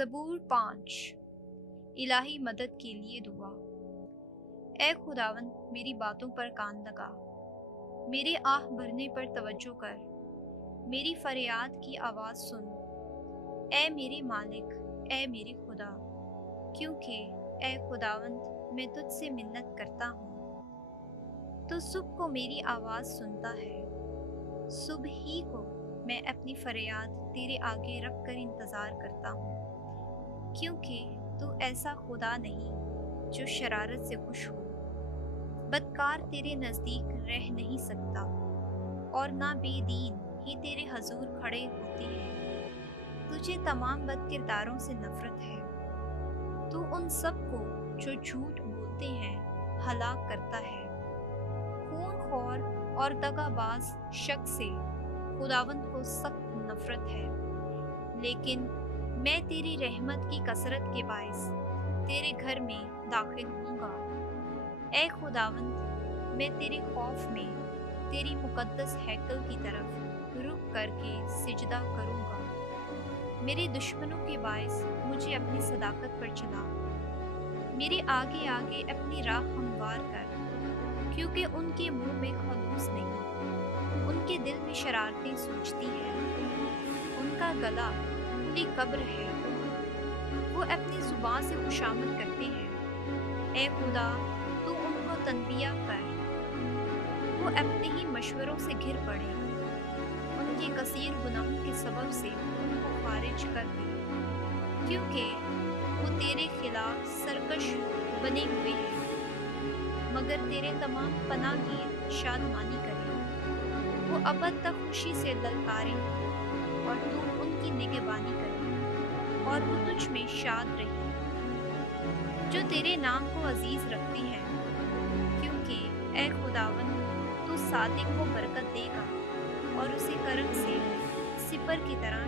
زبور 5 الہی مدد کے لیے دعا۔ اے خداوند میری باتوں پر کان لگا، میرے آہ بھرنے پر توجہ کر، میری فریاد کی آواز سن، اے میرے مالک، اے میرے خدا، کیونکہ اے خداوند میں تجھ سے منت کرتا ہوں۔ تو صبح کو میری آواز سنتا ہے، صبح ہی کو میں اپنی فریاد تیرے آگے رکھ کر انتظار کرتا ہوں، کیونکہ تو ایسا خدا نہیں جو شرارت سے خوش ہو۔ بدکار تیرے نزدیک رہ نہیں سکتا، اور نہ بے دین ہی تیرے حضور کھڑے ہوتے ہیں۔ تجھے تمام بد کرداروں سے نفرت ہے، تو ان سب کو جو جھوٹ بولتے ہیں ہلاک کرتا ہے۔ خون خور اور دغا باز شخص سے خداوند کو سخت نفرت ہے، لیکن میں تیری رحمت کی کثرت کے باعث تیرے گھر میں داخل ہوں گا۔ اے خداوند میں تیرے خوف میں تیری مقدس ہیکل کی طرف رک کر کے سجدہ کروں گا۔ میرے دشمنوں کے باعث مجھے اپنی صداقت پر چلا، میرے آگے آگے اپنی راہ ہموار کر، کیونکہ ان کے منہ میں خلوص نہیں، ان کے دل میں شرارتیں سوچتی ہیں، ان کا گلا کھلی قبر ہے، وہ اپنی زبان سے خوشامد کرتے ہیں۔ اے خدا تو ان کو تنبیہ کر، وہ اپنے ہی مشوروں سے گر پڑے، ان کے کثیر گناہوں کے سبب سے ان کو خارج کر دے، کیونکہ وہ تیرے خلاف سرکش بنے ہوئے ہیں۔ مگر تیرے تمام پناہ گیر شادمانی کریں، وہ ابد تک خوشی سے للکاریں، اور تو ان کی نگہبانی کرے، اور وہ تجھ میں شاد رہے، جو تیرے نام کو عزیز رکھتے ہیں، کیونکہ اے خداوند تو صادق کو برکت دے گا، اور اسے کرم سے سپر کی طرح